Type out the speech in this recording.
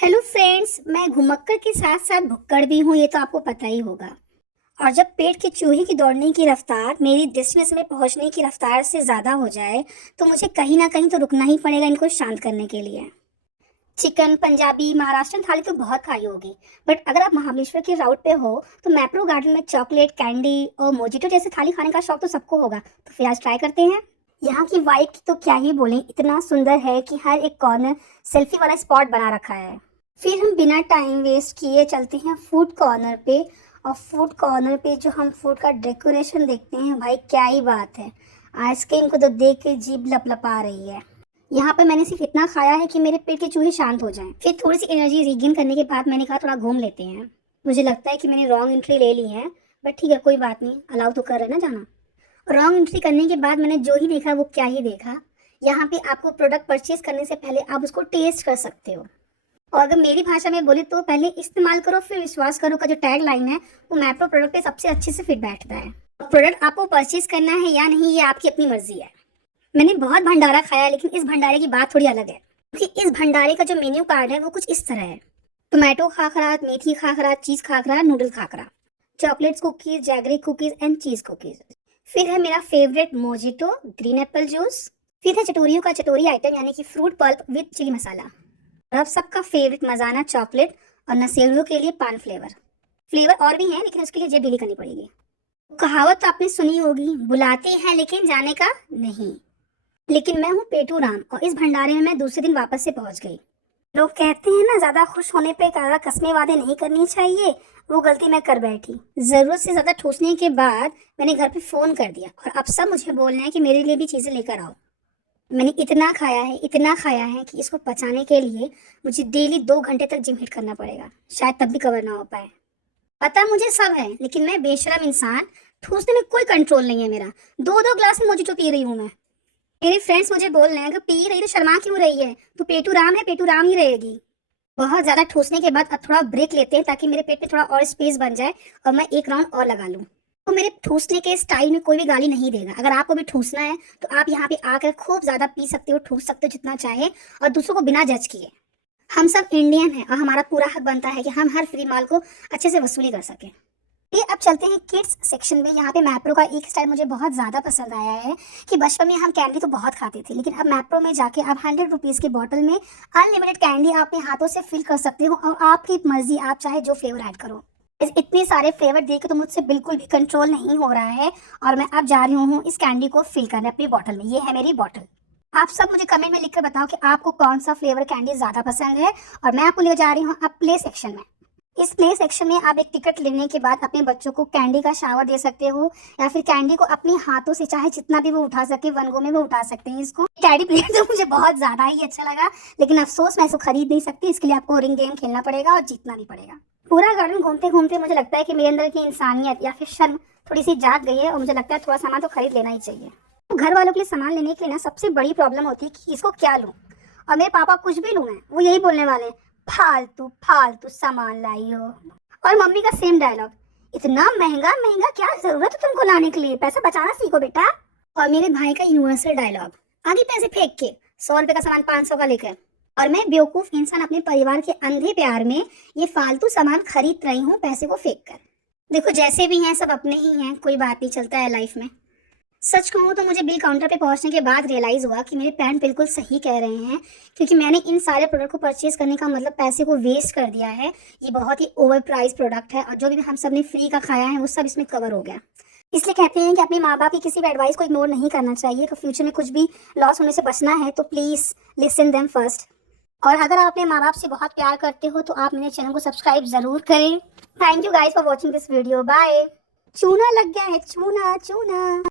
Hello friends, मैं घुमक्कड़ के साथ साथ भुक्कड़ भी हूँ, ये तो आपको पता ही होगा। और जब पेट के चूहे की दौड़ने की रफ्तार मेरी डेस्टिनेशन में पहुंचने की रफ्तार से ज़्यादा हो जाए तो मुझे कहीं ना कहीं तो रुकना ही पड़ेगा इनको शांत करने के लिए। चिकन, पंजाबी, महाराष्ट्रन थाली तो बहुत खाई होगी, बट अगर आप महाबलेश्वर के राउट पे हो तो मैप्रो गार्डन में चॉकलेट, कैंडी और मोजिटो जैसे थाली खाने का शौक तो सबको होगा। तो फिर आज ट्राई करते हैं। यहाँ की वाइब की तो क्या ही बोलें, इतना सुंदर है कि हर एक कॉर्नर सेल्फी वाला स्पॉट बना रखा है। फिर हम बिना टाइम वेस्ट किए चलते हैं फूड कॉर्नर पे। और फूड कॉर्नर पे जो हम फूड का डेकोरेशन देखते हैं, भाई क्या ही बात है। आइसक्रीम को तो देख के जीभ लपलपा रही है। यहाँ पे मैंने सिर्फ इतना खाया है कि मेरे पेट के चूहे शांत हो जाएं। फिर थोड़ी सी एनर्जी रिगेन करने के बाद मैंने कहा थोड़ा घूम लेते हैं। मुझे लगता है कि मैंने रॉन्ग एंट्री ले ली है, बट ठीक है, कोई बात नहीं, अलाउ तो कर रहे हैं ना जाना। रॉन्ग एंट्री करने के बाद मैंने जो ही देखा वो क्या ही देखा। यहाँ पे आपको प्रोडक्ट परचेज करने से पहले आप उसको टेस्ट कर सकते हो। और अगर मेरी भाषा में बोले तो पहले इस्तेमाल करो फिर विश्वास करो का जो टैग लाइन है वो मैप्रो प्रोडक्ट पे सबसे अच्छे से फिट बैठता है। प्रोडक्ट आपको परचेज करना है या नहीं ये आपकी अपनी मर्जी है। मैंने बहुत भंडारा खाया, लेकिन इस भंडारे की बात थोड़ी अलग है, क्योंकि इस भंडारे का जो मेन्यू कार्ड है वो कुछ इस तरह है। टोमेटो खाखरा, मेथी खाखरा, चीज khakhra, noodle khakhra, chocolates cookies, jaggery cookies and चीज कुकीज। फिर है मेरा favourite mojito, green Apple juice. फिर है चटोरियों का चटोरी आइटम यानी कि फ्रूट पल्प विद चिली मसाला। अब सबका फेवरेट मजाना चॉकलेट और नसेलियों के लिए पान फ्लेवर। फ्लेवर और भी हैं लेकिन उसके लिए जेब डीली करनी पड़ेगी। कहावत तो आपने सुनी होगी, बुलाते हैं लेकिन जाने का नहीं। लेकिन मैं हूँ पेटू राम और इस भंडारे में मैं दूसरे दिन वापस से पहुंच गई। लोग कहते हैं ना, ज्यादा खुश होने पे ज्यादा कस्में वादे नहीं करनी चाहिए, वो गलती मैं कर बैठी। जरूरत से ज्यादा ठूसने के बाद मैंने घर पे फोन कर दिया और अब सब मुझे बोल रहे हैं कि मेरे लिए भी चीजें लेकर आओ। मैंने इतना खाया है कि इसको पचाने के लिए मुझे डेली 2 घंटे तक जिम हिट करना पड़ेगा, शायद तब भी कवर ना हो पाए। पता मुझे सब है, लेकिन मैं बेशरम इंसान, ठूसने में कोई कंट्रोल नहीं है मेरा। 2-2 ग्लास में मोजिटो पी रही हूँ मैं। मेरे फ्रेंड्स मुझे बोल रहे हैं कि पी रही तो शर्मा क्यों रही है, तू पेटू राम है, पेटू राम ही रहेगी। बहुत ज्यादा ठूसने के बाद अब थोड़ा ब्रेक लेते हैं ताकि मेरे पेट में थोड़ा और स्पेस बन जाए और मैं एक राउंड और लगा लूँ। तो मेरे ठूसने के स्टाइल में कोई भी गाली नहीं देगा। अगर आपको भी ठूसना है तो आप यहाँ पे आकर खूब ज्यादा पी सकते हो, ठूस सकते हो जितना चाहे, और दूसरों को बिना जज किए। हम सब इंडियन हैं और हमारा पूरा हक बनता है कि हम हर फ्री माल को अच्छे से वसूली कर सकें। ये अब चलते हैं किड्स सेक्शन में। यहाँ पे मैप्रो का एक स्टाइल मुझे बहुत ज़्यादा पसंद आया है कि बचपन में हम कैंडी तो बहुत खाते थे, लेकिन अब मैप्रो में जाके आप 100 रुपीज़ की बॉटल में अनलिमिटेड कैंडी अपने हाथों से फिल कर सकते हो और आपकी मर्जी, आप चाहे जो फ्लेवर ऐड करो। इतने सारे फ्लेवर देख के तो मुझसे बिल्कुल भी कंट्रोल नहीं हो रहा है और मैं अब जा रही हूँ इस कैंडी को फिल करने अपनी बॉटल में। ये है मेरी बॉटल। आप सब मुझे कमेंट में लिखकर बताओ कि आपको कौन सा फ्लेवर कैंडी ज़्यादा पसंद है। और मैं आपको ले जा रही हूँ अब प्ले सेक्शन में। इस प्ले सेक्शन में आप एक टिकट लेने के बाद अपने बच्चों को कैंडी का शावर दे सकते हो या फिर कैंडी को अपने हाथों से चाहे जितना भी वो उठा सके, 1 गो में वो उठा सकते हैं। इसको टेडी प्लेयर तो मुझे बहुत ज्यादा ही अच्छा लगा, लेकिन अफसोस मैं इसको खरीद नहीं सकती, इसके लिए आपको रिंग गेम खेलना पड़ेगा और जीतना भी पड़ेगा। पूरा गार्डन घूमते घूमते मुझे लगता है कि मेरे अंदर की इंसानियत या फिर शर्म थोड़ी सी जाग गई है और मुझे लगता है थोड़ा सामान तो खरीद लेना ही चाहिए। तो घर वालों के लिए सामान लेने के लिए ना सबसे बड़ी प्रॉब्लम होती है कि इसको क्या लूँ। और मेरे पापा कुछ भी लूँ मैं, वो यही बोलने वाले हैं, फालतू फालतू सामान लाई हो। और मम्मी का सेम डायलॉग, इतना महंगा महंगा क्या जरूरत है तुमको लाने के लिए, पैसा बचाना सीखो बेटा। और मेरे भाई का यूनिवर्सल डायलॉग, आगे पैसे फेंक के 100 रुपए का सामान 500 का लेकर। और मैं बेवकूफ इंसान अपने परिवार के अंधे प्यार में ये फालतू सामान खरीद रही हूँ पैसे को फेंक कर। देखो जैसे भी हैं सब अपने ही हैं, कोई बात नहीं, चलता है लाइफ में। सच कहूँ तो मुझे बिल काउंटर पे पहुंचने के बाद रियलाइज हुआ कि मेरे पेरेंट बिल्कुल सही कह रहे हैं, क्योंकि मैंने इन सारे प्रोडक्ट को परचेज करने का मतलब पैसे को वेस्ट कर दिया है। ये बहुत ही ओवर प्राइस प्रोडक्ट है और जो भी हम सब ने फ्री का खाया है वो सब इसमें कवर हो गया। इसलिए कहते हैं कि अपने माँ बाप की किसी भी एडवाइस को इग्नोर नहीं करना चाहिए। तो फ्यूचर में कुछ भी लॉस होने से बचना है तो प्लीज़ लिसन देम फर्स्ट। और अगर आप अपने माँ बाप से बहुत प्यार करते हो तो आप मेरे चैनल को सब्सक्राइब जरूर करें। Thank you guys for watching this video. Bye. चूना लग गया है, चूना चूना।